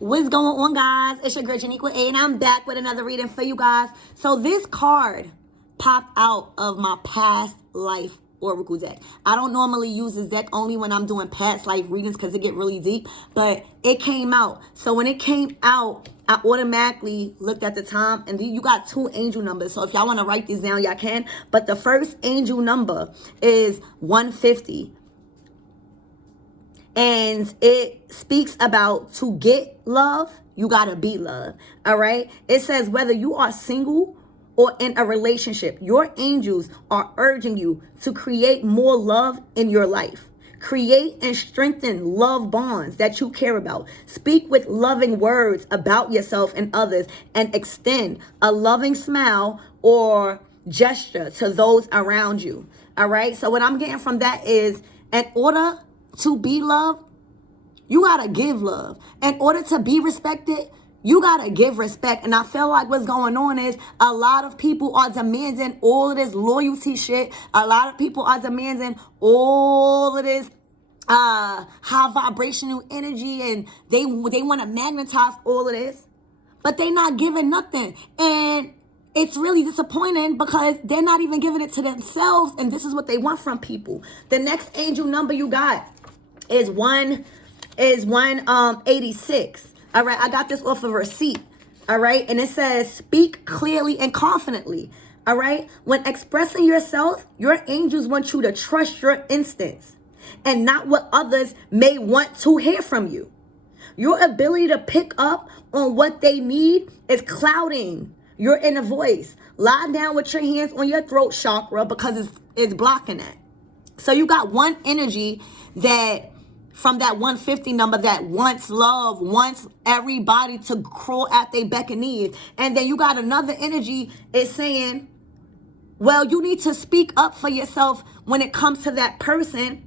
What's going on, guys? It's your girl Janiqua A, and I'm back with another reading for you guys. So this card popped out of my past life oracle deck. I don't normally use this deck only when I'm doing past life readings because it get really deep, but it came out. So when it came out, I automatically looked at the time, and you got two angel numbers. So if y'all want to write these down, y'all can. But the first angel number is 150. And it speaks about to get love, you gotta be love. All right. It says whether you are single or in a relationship, your angels are urging you to create more love in your life. Create and strengthen love bonds that you care about. Speak with loving words about yourself and others, and extend a loving smile or gesture to those around you. All right. So what I'm getting from that is, in order to be loved, you gotta give love. In order to be respected, you gotta give respect. And I feel like what's going on is a lot of people are demanding all of this loyalty shit. A lot of people are demanding all of this high vibrational energy, and they want to magnetize all of this, but they not giving nothing. And it's really disappointing because they're not even giving it to themselves, and this is what they want from people. The next angel number you got is 186. All right, I got this off of a receipt. All right, and it says speak clearly and confidently. All right, when expressing yourself, your angels want you to trust your instincts and not what others may want to hear from you. Your ability to pick up on what they need is clouding your inner voice. Lie down with your hands on your throat chakra because it's blocking that. So you got one energy that from that 150 number that wants love, wants everybody to crawl at their beck and knees. And then you got another energy is saying, well, you need to speak up for yourself when it comes to that person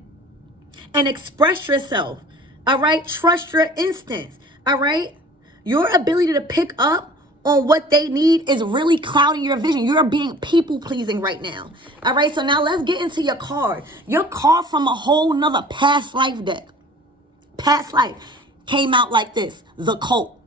and express yourself. All right. Trust your instincts. All right. Your ability to pick up on what they need is really clouding your vision. You're being people pleasing right now. All right. So now let's get into your card. Your card from a whole nother past life deck. Past life came out like this, the cult.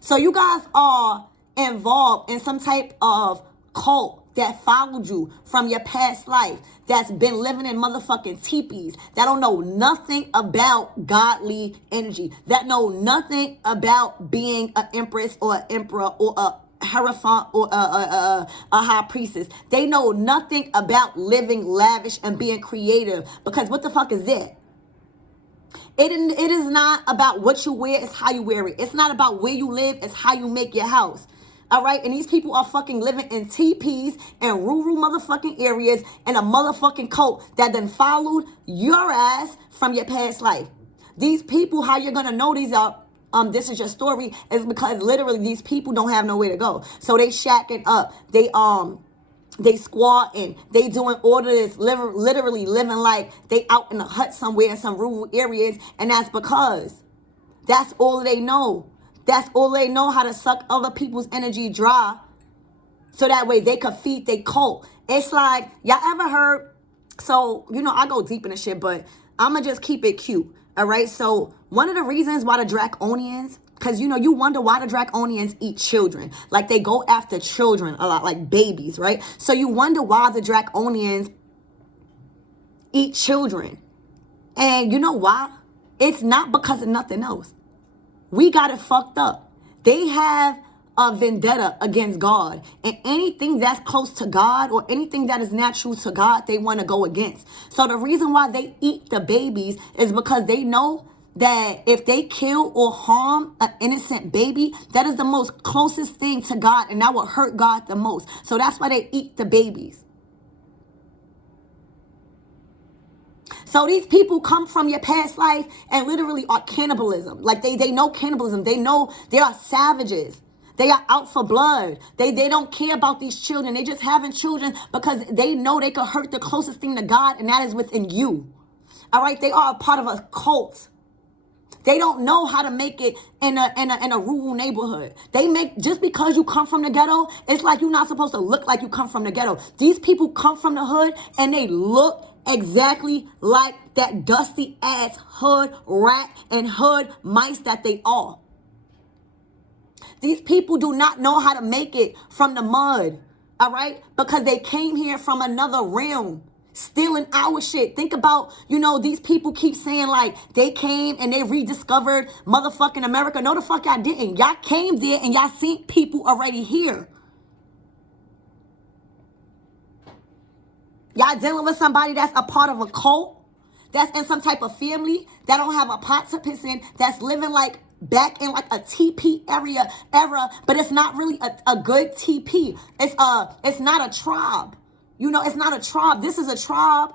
So you guys are involved in some type of cult that followed you from your past life, that's been living in motherfucking teepees, that don't know nothing about godly energy, that know nothing about being an empress or an emperor or a hierophant or a high priestess. They know nothing about living lavish and being creative, because what the fuck is that? It is not about what you wear, it's how you wear it. It's not about where you live, it's how you make your house. All right? And these people are fucking living in teepees and rural motherfucking areas and a motherfucking cult that then followed your ass from your past life. These people, how you're gonna know these are this is your story, is because literally these people don't have nowhere to go. So they shacking up. They squatting, they doing all of this, literally living like they out in a hut somewhere in some rural areas, and that's because that's all they know. That's all they know, how to suck other people's energy dry so that way they could feed their cult. It's like, y'all ever heard, so, I go deep in the shit, but I'm going to just keep it cute, all right? So one of the reasons why the Draconians, because, you wonder why the Draconians eat children. Like, they go after children a lot, like babies, right? So you wonder why the Draconians eat children. And you know why? It's not because of nothing else. We got it fucked up. They have a vendetta against God. And anything that's close to God or anything that is natural to God, they want to go against. So the reason why they eat the babies is because they know that if they kill or harm an innocent baby, that is the most closest thing to God, and that will hurt God the most. So that's why they eat the babies. So these people come from your past life and literally are cannibalism. Like they know cannibalism. They know they are savages. They are out for blood. They don't care about these children. They just having children because they know they could hurt the closest thing to God, and that is within you. All right, they are a part of a cult. They don't know how to make it in a rural neighborhood. Just because you come from the ghetto, it's like you're not supposed to look like you come from the ghetto. These people come from the hood and they look exactly like that dusty ass hood rat and hood mice that they are. These people do not know how to make it from the mud, all right? Because they came here from another realm, stealing our shit. Think about, these people keep saying like they came and they rediscovered motherfucking America. No, the fuck y'all didn't. Y'all came there and y'all seen people already here. Y'all dealing with somebody that's a part of a cult, that's in some type of family, that don't have a pot to piss in, that's living like back in like a TP era, but it's not really a good TP. It's not a tribe. It's not a tribe. This is a tribe.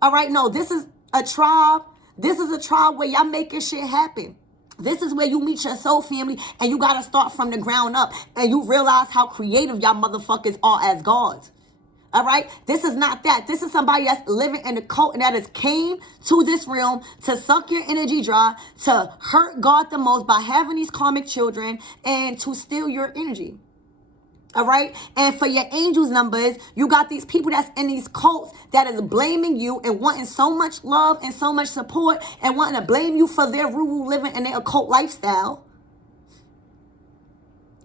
All right, no, this is a tribe. This is a tribe where y'all making shit happen. This is where you meet your soul family and you gotta start from the ground up and you realize how creative y'all motherfuckers are as gods. All right, this is not that. This is somebody that's living in the cult and that has came to this realm to suck your energy dry, to hurt God the most by having these karmic children and to steal your energy. All right, and for your angels numbers, you got these people that's in these cults that is blaming you and wanting so much love and so much support and wanting to blame you for their rural living and their occult lifestyle.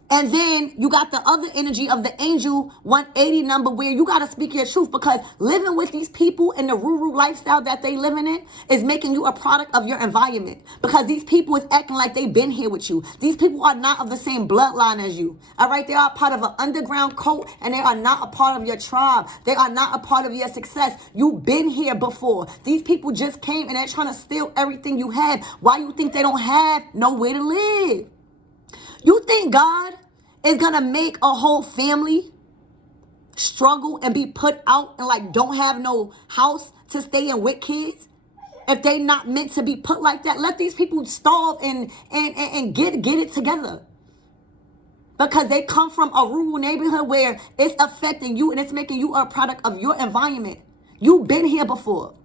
And then you got the other energy of the angel 180 number where you got to speak your truth, because living with these people in the rural lifestyle that they living in is making you a product of your environment, because these people is acting like they've been here with you. These people are not of the same bloodline as you. All right. They are part of an underground cult and they are not a part of your tribe. They are not a part of your success. You've been here before. These people just came and they're trying to steal everything you have. Why you think they don't have nowhere to live? You think God is going to make a whole family struggle and be put out and like don't have no house to stay in with kids if they not meant to be put like that? Let these people starve and get it together, because they come from a rural neighborhood where it's affecting you and it's making you a product of your environment. You've been here before.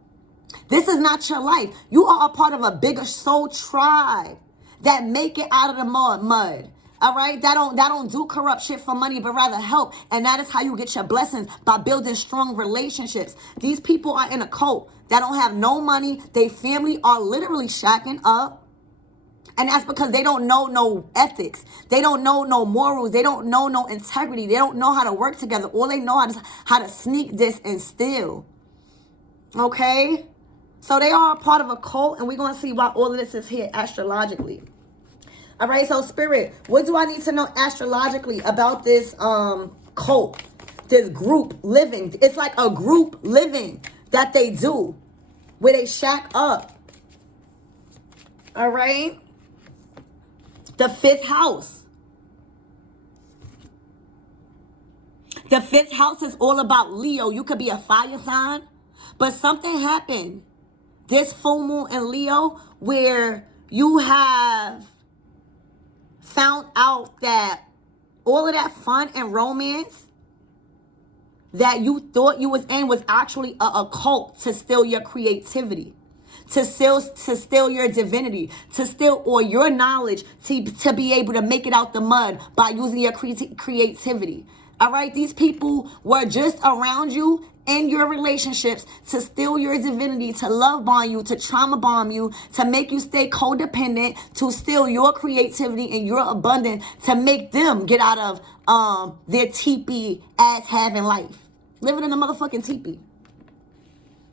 This is not your life. You are a part of a bigger soul tribe that make it out of the mud. All right, that don't do corrupt shit for money, but rather help. And that is how you get your blessings, by building strong relationships. These people are in a cult that don't have no money. They family are literally shacking up. And that's because they don't know no ethics. They don't know no morals. They don't know no integrity. They don't know how to work together. All they know how to sneak this and steal. Okay? So they are a part of a cult, and we're going to see why all of this is here astrologically. All right, so Spirit, what do I need to know astrologically about this cult, this group living? It's like a group living that they do, where they shack up. All right? The 5th house. The 5th house is all about Leo. You could be a fire sign, but something happened this full moon in Leo where you have found out that all of that fun and romance that you thought you was in was actually a cult to steal your creativity, to steal your divinity, to steal all your knowledge, to be able to make it out the mud by using your creativity. All right, these people were just around you in your relationships to steal your divinity, to love bomb you, to trauma bomb you, to make you stay codependent, to steal your creativity and your abundance, to make them get out of their teepee ass having life, living in a motherfucking teepee.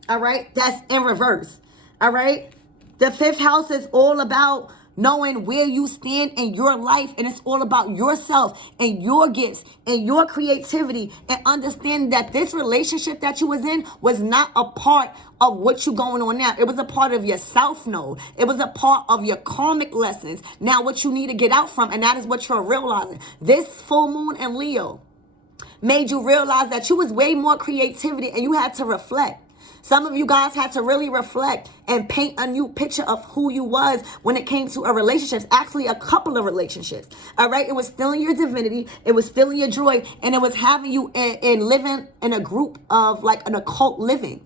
All right, that's in reverse. All right, the 5th house is all about knowing where you stand in your life, and it's all about yourself and your gifts and your creativity, and understanding that this relationship that you was in was not a part of what you going on now. It was a part of your self node. It was a part of your karmic lessons. Now what you need to get out from, and that is what you're realizing. This full moon in Leo made you realize that you was way more creativity and you had to reflect. Some of you guys had to really reflect and paint a new picture of who you was when it came to a relationship. Actually, a couple of relationships. All right. It was stealing your divinity. It was stealing your joy. And it was having you in living in a group of like an occult living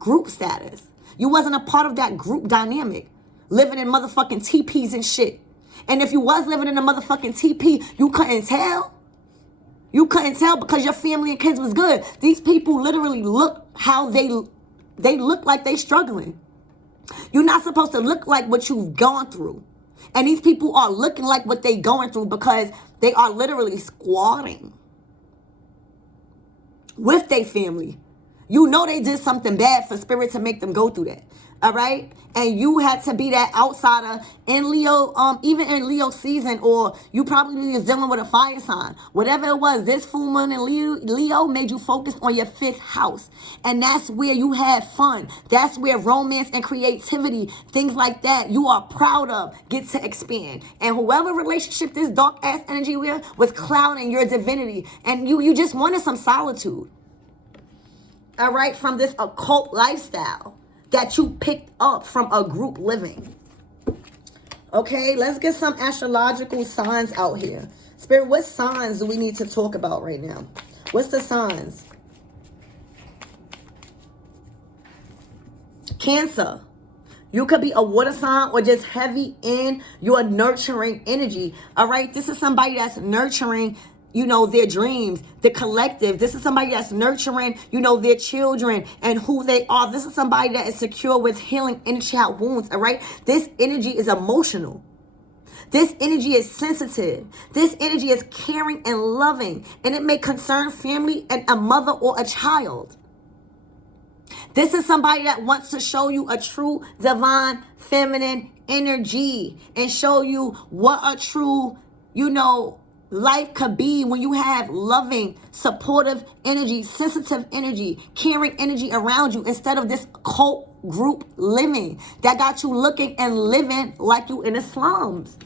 group status. You wasn't a part of that group dynamic, living in motherfucking teepees and shit. And if you was living in a motherfucking teepee, you couldn't tell. You couldn't tell because your family and kids was good. These people literally look how they look like they struggling. You're not supposed to look like what you've gone through. And these people are looking like what they going through because they are literally squatting with their family. You know they did something bad for spirit to make them go through that. All right? And you had to be that outsider in Leo, even in Leo season, or you probably was dealing with a fire sign. Whatever it was, this full moon in Leo made you focus on your 5th house. And that's where you had fun. That's where romance and creativity, things like that, you are proud of, get to expand. And whoever relationship this dark ass energy with was clouding your divinity. And you just wanted some solitude. All right, from this occult lifestyle that you picked up from a group living. Okay, let's get some astrological signs out here. Spirit, what signs do we need to talk about right now? What's the signs? Cancer. You could be a water sign or just heavy in your nurturing energy. All right, this is somebody that's nurturing, you know, their dreams, the collective. This is somebody that's nurturing, you know, their children and who they are. This is somebody that is secure with healing inner child wounds, all right? This energy is emotional. This energy is sensitive. This energy is caring and loving, and it may concern family and a mother or a child. This is somebody that wants to show you a true divine feminine energy and show you what a true, you know, life could be when you have loving, supportive energy, sensitive energy, caring energy around you instead of this cult group living that got you looking and living like you in the slums.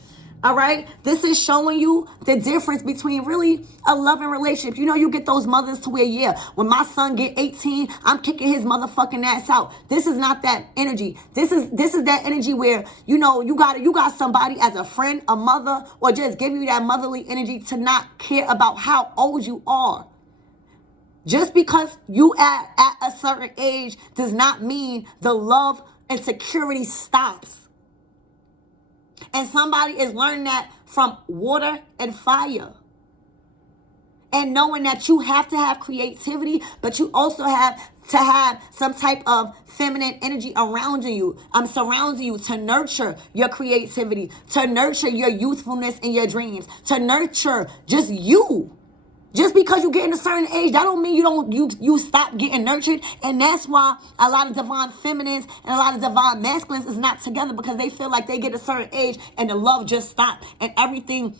All right, this is showing you the difference between really a loving relationship. You know, you get those mothers to where, yeah, when my son get 18, I'm kicking his motherfucking ass out. This is not that energy. This is that energy where, you know, you got somebody as a friend, a mother, or just give you that motherly energy to not care about how old you are. Just because you at a certain age does not mean the love and security stops. And somebody is learning that from water and fire. And knowing that you have to have creativity, but you also have to have some type of feminine energy around you, surrounding you to nurture your creativity, to nurture your youthfulness and your dreams, to nurture just you. Just because you get in a certain age, that don't mean you stop getting nurtured. And that's why a lot of divine feminines and a lot of divine masculines is not together, because they feel like they get a certain age and the love just stopped and everything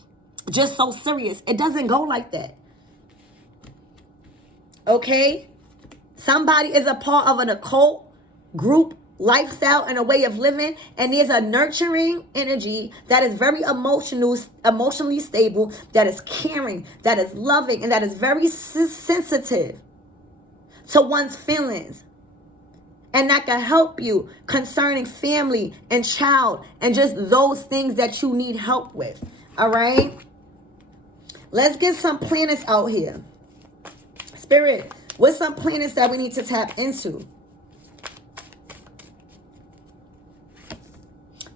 just so serious. It doesn't go like that. Okay? Somebody is a part of an occult group lifestyle and a way of living, and there's a nurturing energy that is very emotionally stable, that is caring, that is loving, and that is very sensitive to one's feelings, and that can help you concerning family and child and just those things that you need help with. All right, let's get some planets out here. Spirit, what's some planets that we need to tap into?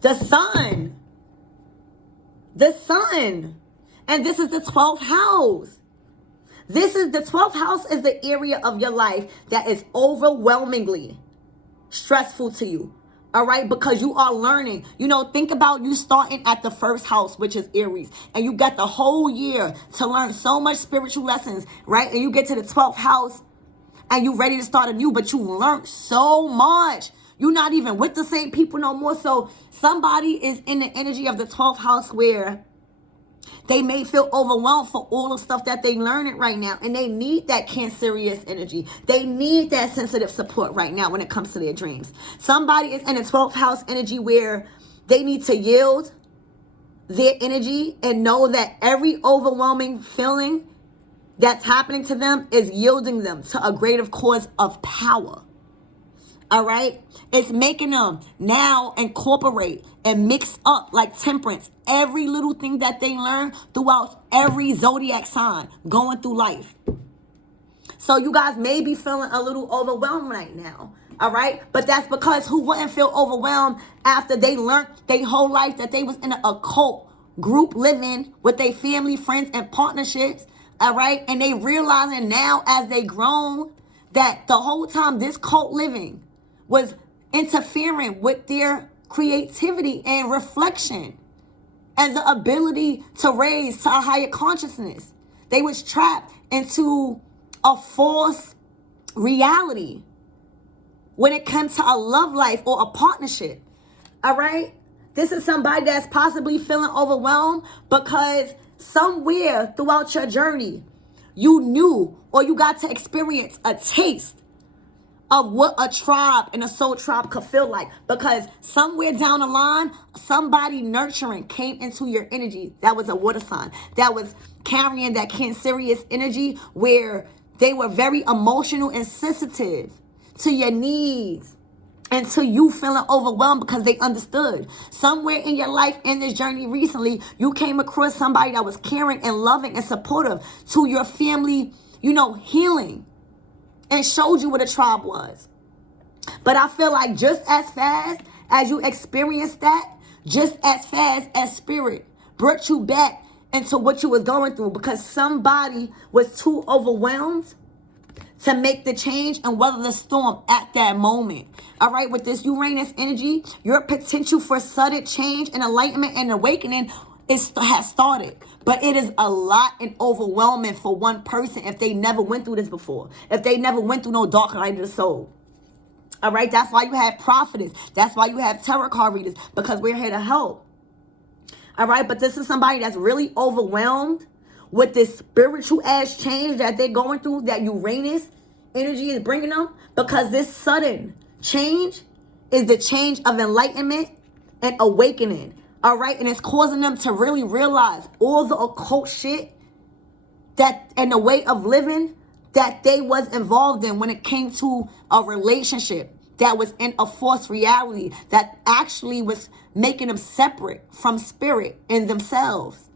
The sun. And this is the 12th house. The 12th house is the area of your life that is overwhelmingly stressful to you. All right, because you are learning. You know, think about you starting at the 1st house, which is Aries, and you got the whole year to learn so much spiritual lessons, right? And you get to the 12th house and you ready to start anew, but you learned so much. You're not even with the same people no more. So somebody is in the energy of the 12th house where they may feel overwhelmed for all the stuff that they learning right now. And they need that Cancerious energy. They need that sensitive support right now when it comes to their dreams. Somebody is in the 12th house energy where they need to yield their energy and know that every overwhelming feeling that's happening to them is yielding them to a greater cause of power. All right, it's making them now incorporate and mix up like temperance every little thing that they learn throughout every zodiac sign going through life. So you guys may be feeling a little overwhelmed right now. All right, but that's because who wouldn't feel overwhelmed after they learned their whole life that they was in an occult group living with their family, friends, and partnerships. All right, and they realizing now as they grown that the whole time this cult living was interfering with their creativity and reflection. and the ability to raise to a higher consciousness. They was trapped into a false reality when it comes to a love life or a partnership. All right? This is somebody that's possibly feeling overwhelmed because somewhere throughout your journey, you knew or you got to experience a taste of what a tribe and a soul tribe could feel like. Because somewhere down the line, somebody nurturing came into your energy. That was a water sign. That was carrying that Cancerious energy where they were very emotional and sensitive to your needs and to you feeling overwhelmed because they understood. Somewhere in your life, in this journey recently, you came across somebody that was caring and loving and supportive to your family, healing, and showed you what a tribe was. But I feel like just as fast as you experienced that, just as fast as spirit brought you back into what you was going through, because somebody was too overwhelmed to make the change and weather the storm at that moment. All right, with this Uranus energy, your potential for sudden change and enlightenment and awakening has started. But it is a lot and overwhelming for one person if they never went through this before. If they never went through no dark night of the soul. All right, that's why you have prophetess. That's why you have tarot card readers, because we're here to help. All right, but this is somebody that's really overwhelmed with this spiritual ass change that they're going through, that Uranus energy is bringing them, because this sudden change is the change of enlightenment and awakening. All right, and it's causing them to really realize all the occult shit that and the way of living that they was involved in when it came to a relationship that was in a false reality that actually was making them separate from spirit and themselves.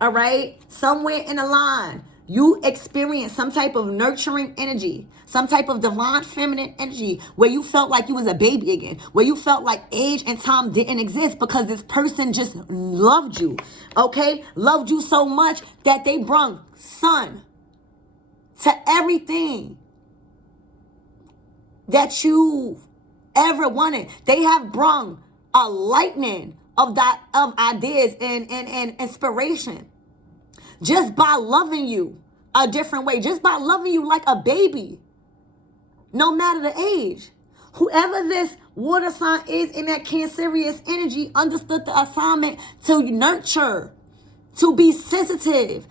All right, somewhere in the line, you experience some type of nurturing energy, some type of divine feminine energy where you felt like you was a baby again, where you felt like age and time didn't exist because this person just loved you, okay? Loved you so much that they brung sun to everything that you've ever wanted. They have brung a lightning of ideas and inspiration just by loving you a different way, just by loving you like a baby, no matter the age. Whoever this water sign is in that Cancerious energy understood the assignment to nurture, to be sensitive.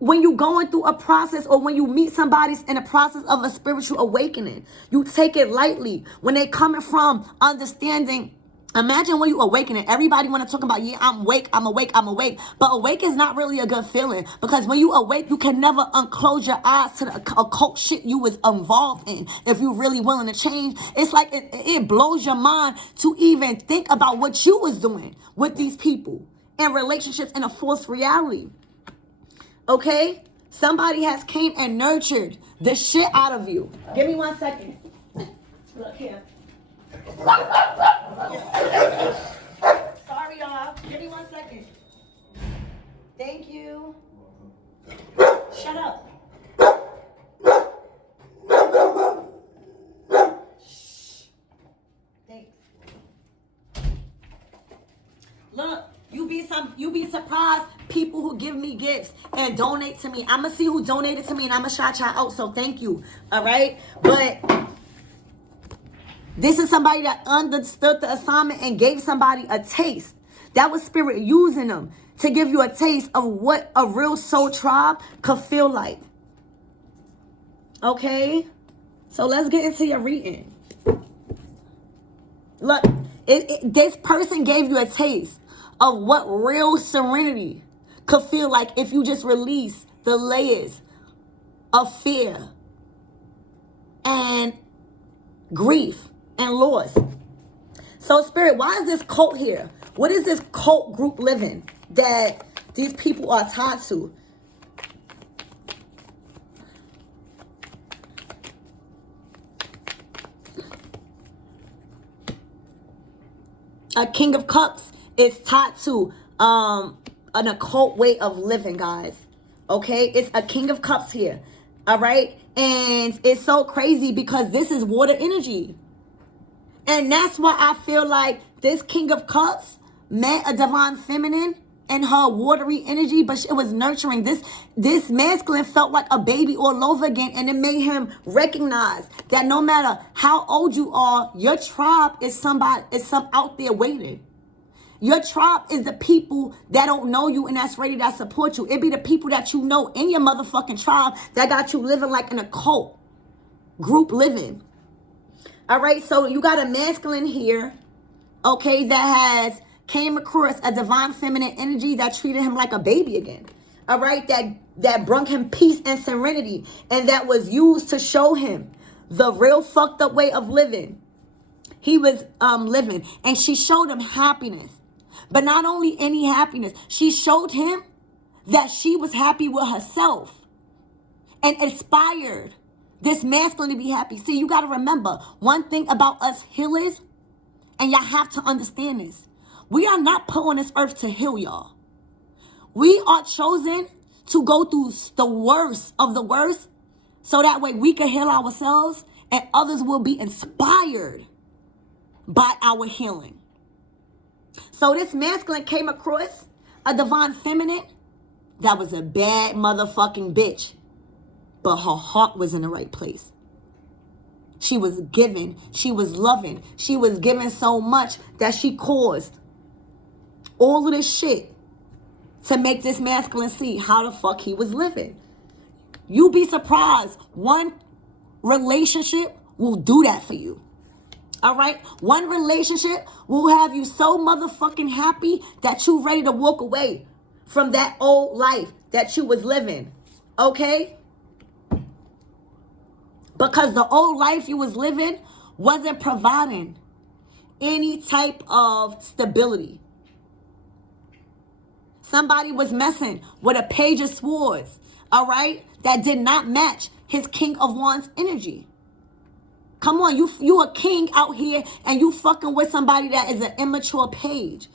When you're going through a process or when you meet somebody in a process of a spiritual awakening, you take it lightly. When they coming from understanding, imagine when you awakening, everybody want to talk about, yeah, I'm awake, I'm awake, I'm awake. But awake is not really a good feeling, because when you awake, you can never unclose your eyes to the occult shit you was involved in. If you're really willing to change, it's like it blows your mind to even think about what you was doing with these people in relationships in a false reality. Okay? Somebody has came and nurtured the shit out of you. Give me 1 second. Look here. Sorry, y'all. Give me 1 second. Thank you. Shut up. Shh. Thanks. Look, you be surprised people who give me gifts and donate to me. I'ma see who donated to me and I'ma shout y'all out. So thank you. All right? But this is somebody that understood the assignment and gave somebody a taste. That was spirit using them to give you a taste of what a real soul tribe could feel like. Okay? So let's get into your reading. Look, this person gave you a taste of what real serenity could feel like if you just release the layers of fear and grief and loss. So spirit, why is this cult here? What is this cult group living that these people are tied to? A King of Cups is tied to an occult way of living, guys. Okay? It's a King of Cups here. All right? And it's so crazy because this is water energy. And that's why I feel like this King of Cups met a divine feminine in her watery energy, but it was nurturing. This masculine felt like a baby all over again, and it made him recognize that no matter how old you are, your tribe is some out there waiting. Your tribe is the people that don't know you and that's ready to support you. It be the people that you know in your motherfucking tribe that got you living like in a cult, group living. All right, so you got a masculine here, okay, that came across a divine feminine energy that treated him like a baby again. All right, that brought him peace and serenity, and that was used to show him the real fucked up way of living he was living. And she showed him happiness. But not only any happiness, she showed him that she was happy with herself and inspired this masculine to be happy. See, you got to remember one thing about us healers, and y'all have to understand this. We are not put on this earth to heal y'all. We are chosen to go through the worst of the worst so that way we can heal ourselves and others will be inspired by our healing. So this masculine came across a divine feminine that was a bad motherfucking bitch, but her heart was in the right place. She was giving, she was loving, she was giving so much that she caused all of this shit to make this masculine see how the fuck he was living. You be surprised. One relationship will do that for you. All right? One relationship will have you so motherfucking happy that you ready to walk away from that old life that you was living. Okay? Because the old life you was living wasn't providing any type of stability. Somebody was messing with a page of swords, all right, that did not match his King of Wands energy. Come on, you a king out here and you fucking with somebody that is an immature page.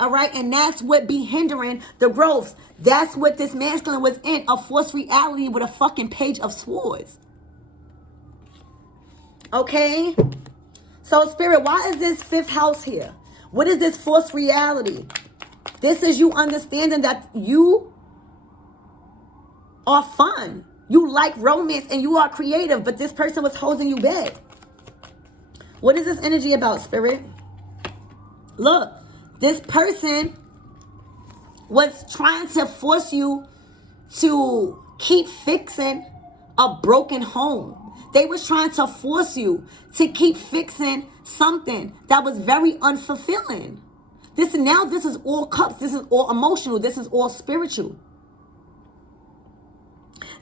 All right, and that's what be hindering the growth. That's what this masculine was in, a false reality with a fucking page of swords. Okay? So spirit, why is this fifth house here? What is this false reality? This is you understanding that you are fun. You like romance and you are creative, but this person was holding you back. What is this energy about, spirit? Look, this person was trying to force you to keep fixing a broken home. They was trying to force you to keep fixing something that was very unfulfilling. This is all cups. This is all emotional. This is all spiritual.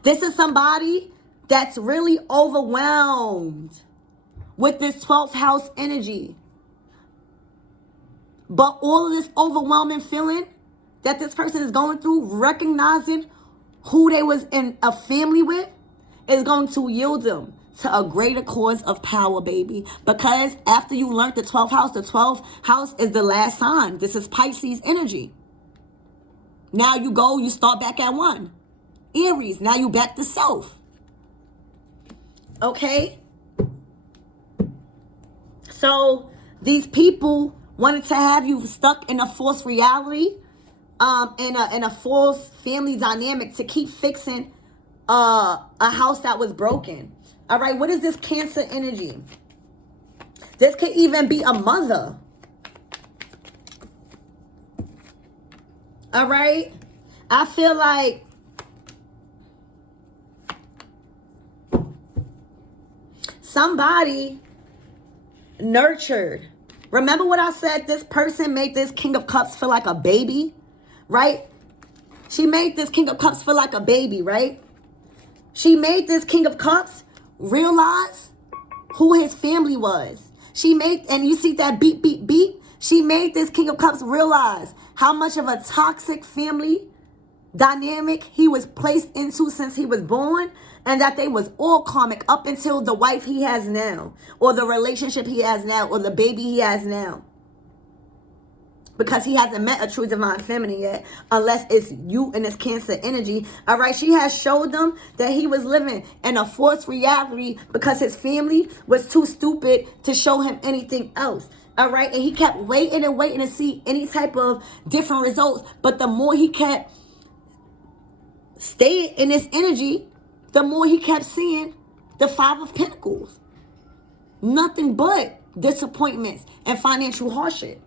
This is somebody that's really overwhelmed with this 12th house energy. But all of this overwhelming feeling that this person is going through, recognizing who they was in a family with, is going to yield them to a greater cause of power, baby. Because after you learned the 12th house is the last sign. This is Pisces energy. Now you start back at 1. Aries, now you back to self. Okay? So these people wanted to have you stuck in a false reality, in a false family dynamic to keep fixing a house that was broken. All right, what is this Cancer energy? This could even be a mother. All right, I feel like somebody nurtured. Remember what I said? This person made this King of Cups feel like a baby, right? She made this King of Cups feel like a baby, right? She made this King of Cups realize who his family was. And you see that beep, beep, beep? She made this King of Cups realize how much of a toxic family dynamic he was placed into since he was born, and that they was all karmic up until the wife he has now, or the relationship he has now, or the baby he has now. Because he hasn't met a true divine feminine yet, unless it's you and this Cancer energy. All right, she has showed them that he was living in a false reality because his family was too stupid to show him anything else. All right. And he kept waiting and waiting to see any type of different results. But the more he kept staying in this energy, the more he kept seeing the Five of Pentacles. Nothing but disappointments and financial hardship.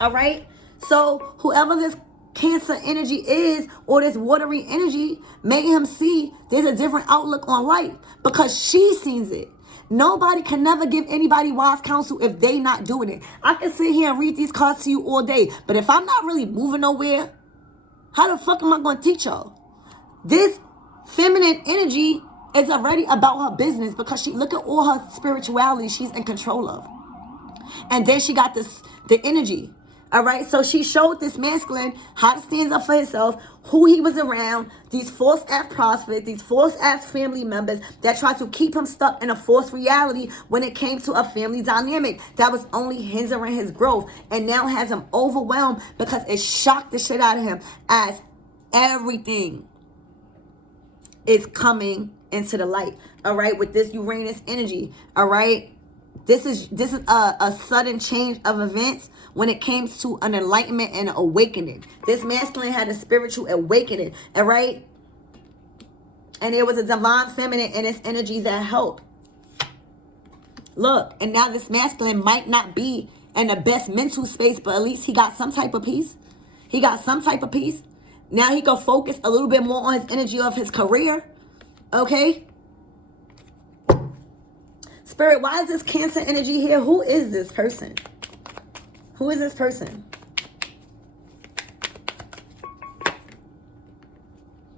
All right. So whoever this Cancer energy is, or this watery energy, made him see there's a different outlook on life because she sees it. Nobody can never give anybody wise counsel if they not doing it. I can sit here and read these cards to you all day, but if I'm not really moving nowhere, how the fuck am I going to teach y'all? This feminine energy is already about her business because she look at all her spirituality she's in control of. And then she got the energy. All right, so she showed this masculine how to stand up for himself, who he was around, these false-ass prospects, these false-ass family members that tried to keep him stuck in a false reality when it came to a family dynamic that was only hindering his growth and now has him overwhelmed because it shocked the shit out of him as everything is coming into the light. All right, with this Uranus energy. All right. This is a sudden change of events when it came to an enlightenment and an awakening. This masculine had a spiritual awakening, all right? And there was a divine feminine in its energy that helped. Look, and now this masculine might not be in the best mental space, but at least he got some type of peace. He got some type of peace. Now he can focus a little bit more on his energy of his career, okay? Spirit, why is this Cancer energy here? Who is this person? Who is this person?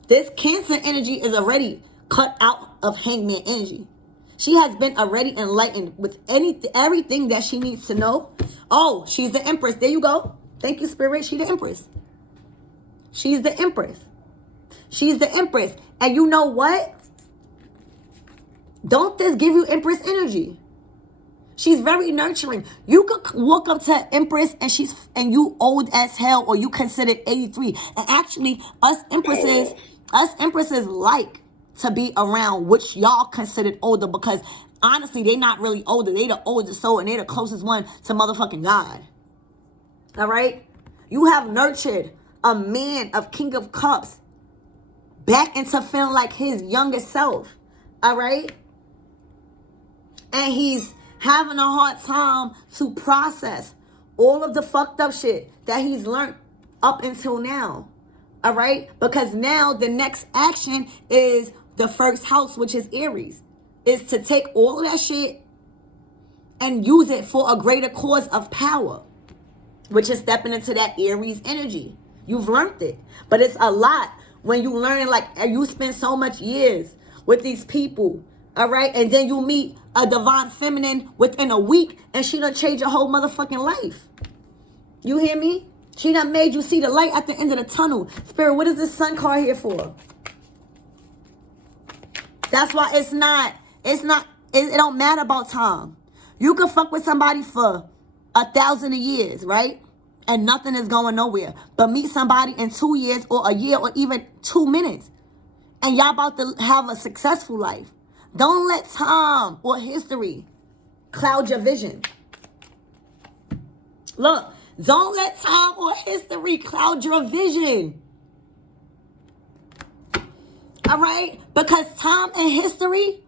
This Cancer energy is already cut out of Hangman energy. She has been already enlightened with everything that she needs to know. Oh, she's the Empress. There you go. Thank you, Spirit. She's the Empress. She's the Empress. She's the Empress. And you know what? Don't this give you Empress energy? She's very nurturing. You could walk up to Empress and you old as hell, or you considered 83. And actually, us Empresses like to be around which y'all considered older, because honestly, they not really older. They the oldest soul and they the closest one to motherfucking God. All right? You have nurtured a man of King of Cups back into feeling like his younger self. All right? And he's having a hard time to process all of the fucked up shit that he's learned up until now. All right? Because now the next action is the first house, which is Aries. Is to take all of that shit and use it for a greater cause of power, which is stepping into that Aries energy. You've learned it. But it's a lot when you learn it, like you spend so much years with these people. All right, and then you meet a divine feminine within a week, and she done changed your whole motherfucking life. You hear me? She done made you see the light at the end of the tunnel. Spirit, what is this sun card here for? That's why it don't matter about time. You can fuck with somebody for 1,000 years, right? And nothing is going nowhere. But meet somebody in 2 years or a year or even 2 minutes, and y'all about to have a successful life. Don't let time or history cloud your vision. Look, don't let time or history cloud your vision. All right? Because time and history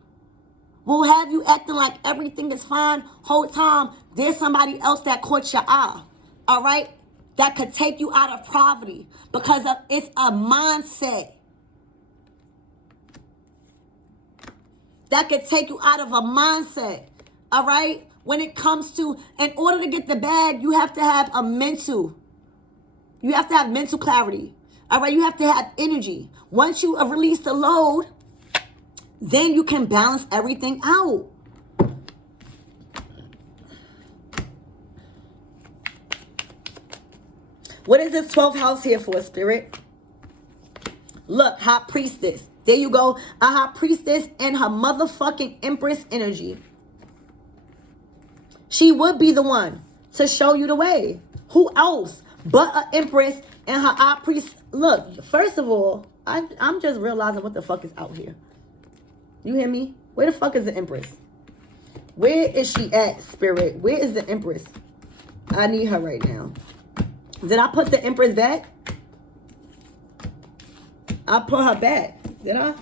will have you acting like everything is fine. Whole time, there's somebody else that caught your eye. All right? That could take you out of poverty because it's a mindset. That could take you out of a mindset, all right? When it comes to, in order to get the bag, you have to have mental clarity, all right? You have to have energy. Once you release the load, then you can balance everything out. What is this 12th house here for, Spirit? Look, High Priestess. There you go. A High Priestess and her motherfucking Empress energy. She would be the one to show you the way. Who else but an Empress and her High Priest? Look, first of all, I'm just realizing what the fuck is out here. You hear me? Where the fuck is the Empress? Where is she at, Spirit? Where is the Empress? I need her right now. Did I put the Empress back? I put her back. Did I?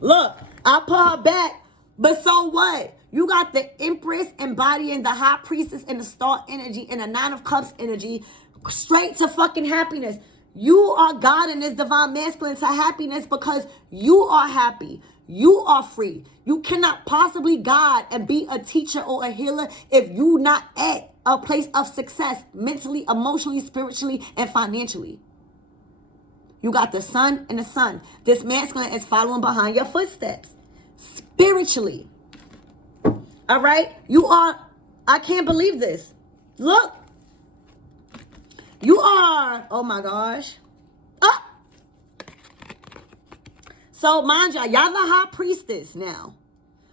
Look, I put her back. But so what? You got the Empress embodying the High Priestess and the Star energy and the Nine of Cups energy straight to fucking happiness. You are God in this divine masculine to happiness because you are happy. You are free. You cannot possibly guide and be a teacher or a healer if you not at a place of success mentally, emotionally, spiritually, and financially. You got the sun and the sun. This masculine is following behind your footsteps. Spiritually. All right? You are, I can't believe this. Look. You are, oh my gosh. Ah. So mind y'all the High Priestess now.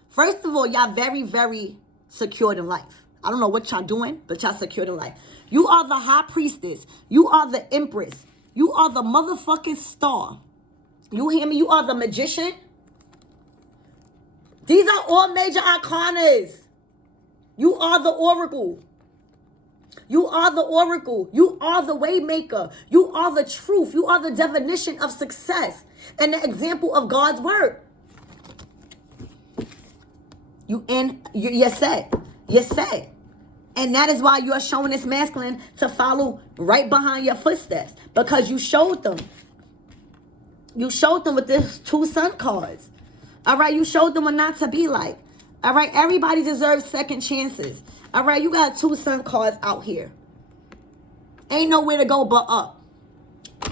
First of all, y'all very, very secured in life. I don't know what y'all doing, but y'all secured in life. You are the High Priestess. You are the Empress. You are the motherfucking Star. You hear me? You are the Magician. These are all major arcanas. You are the Oracle. You are the Oracle. You are the Waymaker. You are the truth. You are the definition of success and the example of God's word. You're set. You're set. And that is why you are showing this masculine to follow right behind your footsteps. Because you showed them. You showed them with this 2 sun cards. All right. You showed them what not to be like. All right. Everybody deserves second chances. All right. You got 2 sun cards out here. Ain't nowhere to go but up.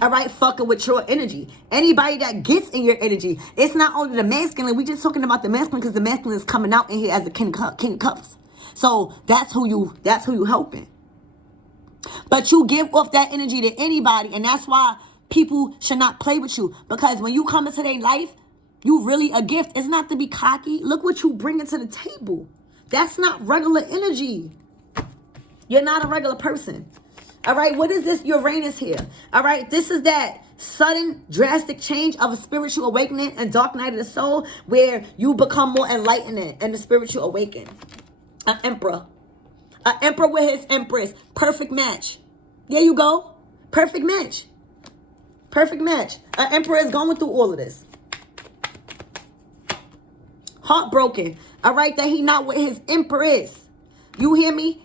All right. Fucking with your energy. Anybody that gets in your energy. It's not only the masculine. We just talking about the masculine because the masculine is coming out in here as the king of cups. So that's who you helping. But you give off that energy to anybody. And that's why people should not play with you. Because when you come into their life, you really a gift. It's not to be cocky. Look what you bring to the table. That's not regular energy. You're not a regular person. All right. What is this Uranus here? All right. This is that sudden drastic change of a spiritual awakening and dark night of the soul where you become more enlightened and the spiritual awaken. An emperor. An emperor with his empress. Perfect match. There you go. Perfect match. Perfect match. An emperor is going through all of this. Heartbroken. All right, that he not with his empress. You hear me?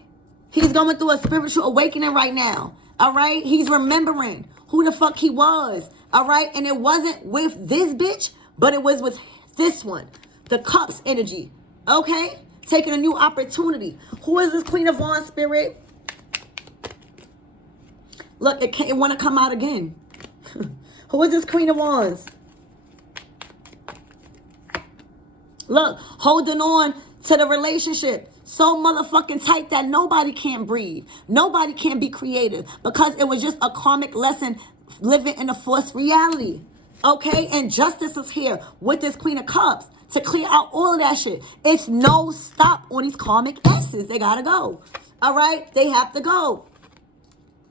He's going through a spiritual awakening right now. All right? He's remembering who the fuck he was. All right? And it wasn't with this bitch, but it was with this one. The cups energy. Okay? Taking a new opportunity. Who is this Queen of Wands spirit? Look, it want to come out again. Who is this Queen of Wands? Look, holding on to the relationship. So motherfucking tight that nobody can breathe. Nobody can be creative. Because it was just a karmic lesson living in a forced reality. Okay? And justice is here with this Queen of Cups. To clear out all of that shit. It's no stop on these karmic S's. They gotta go. All right? They have to go.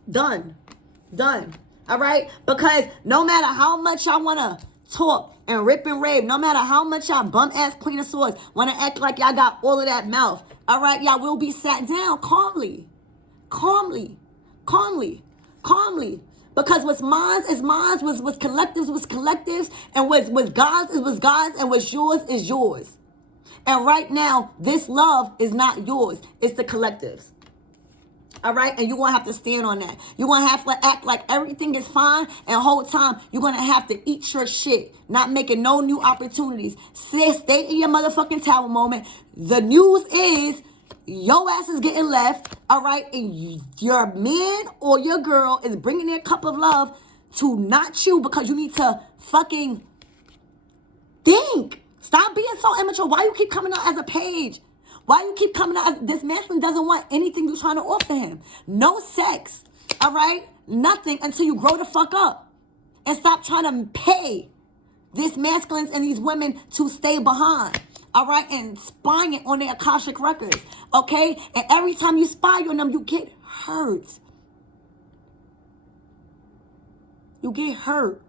Done. Done. All right? Because no matter how much I want to talk and rip and rave, no matter how much y'all bum-ass Queen of Swords want to act like y'all got all of that mouth, all right? Y'all will be sat down calmly. Calmly. Calmly. Calmly. Because what's mine is mine, what's collectives was collectives, and what's God's is what's God's, and what's yours is yours. And right now, this love is not yours. It's the collectives. All right? And you're going to have to stand on that. You're going to have to act like everything is fine, and the whole time, you're going to have to eat your shit, not making no new opportunities. Stay in your motherfucking tower moment. The news is your ass is getting left, all right? And your man or your girl is bringing their cup of love to not you because you need to fucking think. Stop being so immature. Why you keep coming out as a page? Why you keep coming out as this masculine doesn't want anything you're trying to offer him? No sex, all right? Nothing until you grow the fuck up and stop trying to pay this masculines and these women to stay behind. All right, and spying it on their Akashic records, okay? And every time you spy on them, you get hurt. You get hurt.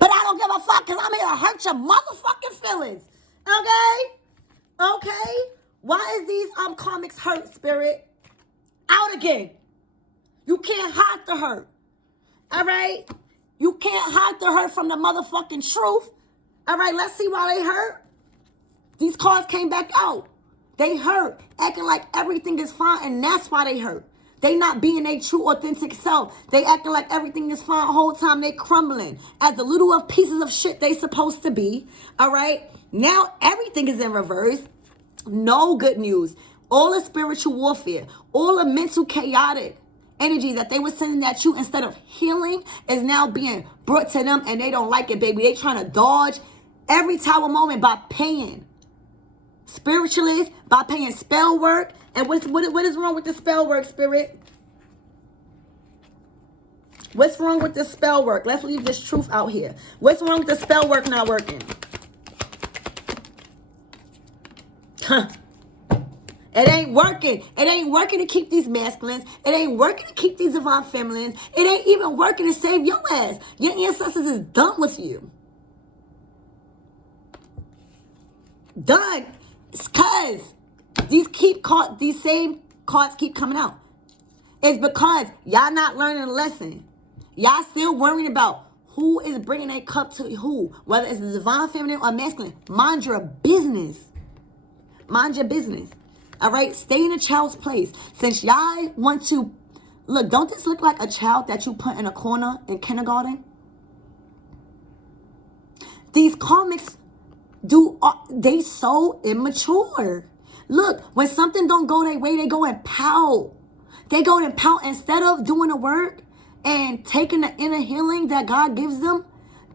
But I don't give a fuck because I'm here to hurt your motherfucking feelings, okay? Okay? Why is these karmics hurt, spirit? out again. You can't hide the hurt. All right? You can't hide the hurt from the motherfucking truth. All right, let's see why they hurt. These cards came back out. They hurt, acting like everything is fine, and that's why they hurt. They not being their true, authentic self. They acting like everything is fine the whole time. They crumbling as the little of pieces of shit they supposed to be. All right? Now everything is in reverse. No good news. All the spiritual warfare, all the mental chaotic energy that they were sending at you instead of healing is now being brought to them, and they don't like it, baby. They trying to dodge every tower moment by paying spiritualists, by paying spell work. And what is wrong with the spell work, Spirit? What's wrong with the spell work? Let's leave this truth out here. What's wrong with the spell work not working? Huh. It ain't working. It ain't working to keep these masculines. It ain't working to keep these divine feminines. It ain't even working to save your ass. Your ancestors is done with you. Done. It's cause these same cards keep coming out. It's because y'all not learning a lesson. Y'all still worrying about who is bringing a cup to who, whether it's the divine feminine or masculine. Mind your business. Mind your business. All right? Stay in a child's place. Since y'all want to, look, don't this look like a child that you put in a corner in kindergarten? These comics they so immature. Look, when something don't go their way, they go and pout. They go and pout instead of doing the work and taking the inner healing that God gives them.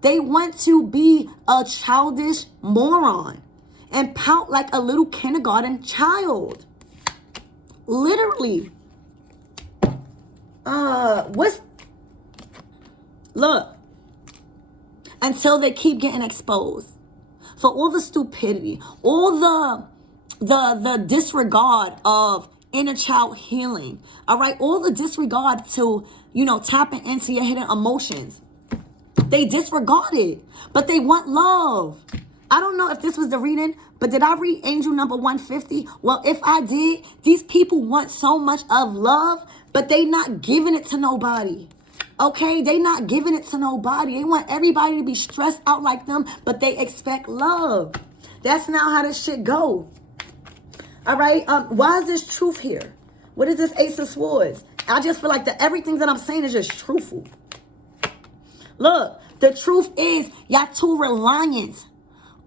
They want to be a childish moron and pout like a little kindergarten child. Literally. Look. Until they keep getting exposed for all the stupidity, all the disregard of inner child healing. All right, all the disregard to, tapping into your hidden emotions. They disregard it, but they want love. I don't know if this was the reading, but did I read angel number 150? Well, if I did, these people want so much of love, but they not giving it to nobody. Okay, they not giving it to nobody. They want everybody to be stressed out like them, but they expect love. That's not how this shit go. All right, why is this truth here? What is this Ace of Swords? I just feel like that everything that I'm saying is just truthful. Look, the truth is y'all too reliant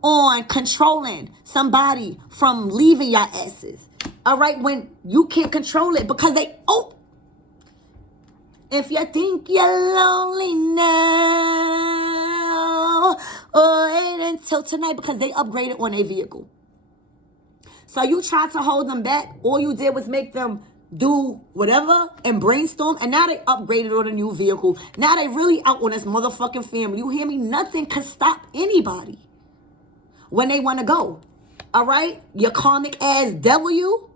on controlling somebody from leaving your asses. All right, when you can't control it because if you think you're lonely now, wait until tonight, because they upgraded on a vehicle. So you tried to hold them back. All you did was make them do whatever and brainstorm, and now they upgraded on a new vehicle. Now they really out on this motherfucking family. You hear me? Nothing can stop anybody when they want to go. All right? Your karmic ass devil, you.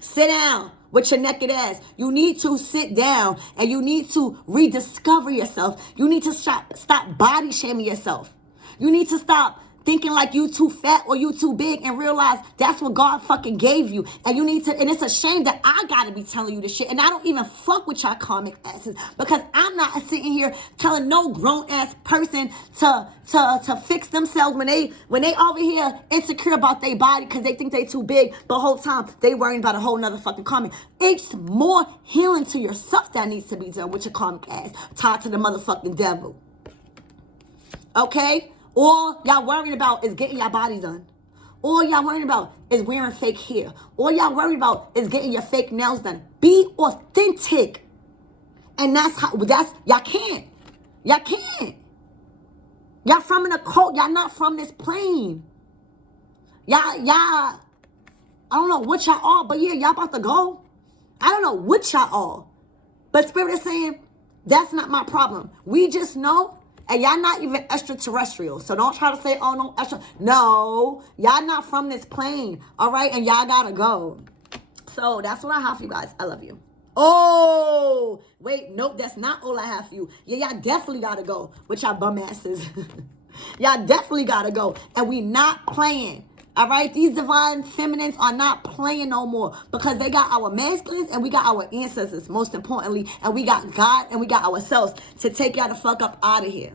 Sit down with your naked ass. You need to sit down and you need to rediscover yourself. You need to stop body shaming yourself. You need to stop thinking like you too fat or you too big and realize that's what God fucking gave you. And you need to, and it's a shame that I gotta be telling you this shit. And I don't even fuck with y'all karmic asses because I'm not sitting here telling no grown ass person to fix themselves when they over here insecure about their body because they think they too big. The whole time they worrying about a whole nother fucking karmic. It's more healing to yourself that needs to be done with your karmic ass tied to the motherfucking devil. Okay? All y'all worrying about is getting your body done. All y'all worrying about is wearing fake hair. All y'all worried about is getting your fake nails done. Be authentic. And y'all can't. Y'all can't. Y'all from an occult. Y'all not from this plane. Y'all, I don't know what y'all are, but yeah, y'all about to go. I don't know what y'all are. But Spirit is saying, that's not my problem. We just know. And y'all not even extraterrestrial. So don't try to say, oh, no, extra. No, y'all not from this plane. All right? And y'all got to go. So that's what I have for you guys. I love you. Oh, wait. Nope, that's not all I have for you. Yeah, y'all definitely got to go with y'all bum asses. Y'all definitely got to go. And we not playing. All right, these divine feminines are not playing no more because they got our masculines and we got our ancestors, most importantly, and we got God and we got ourselves to take y'all the fuck up out of here.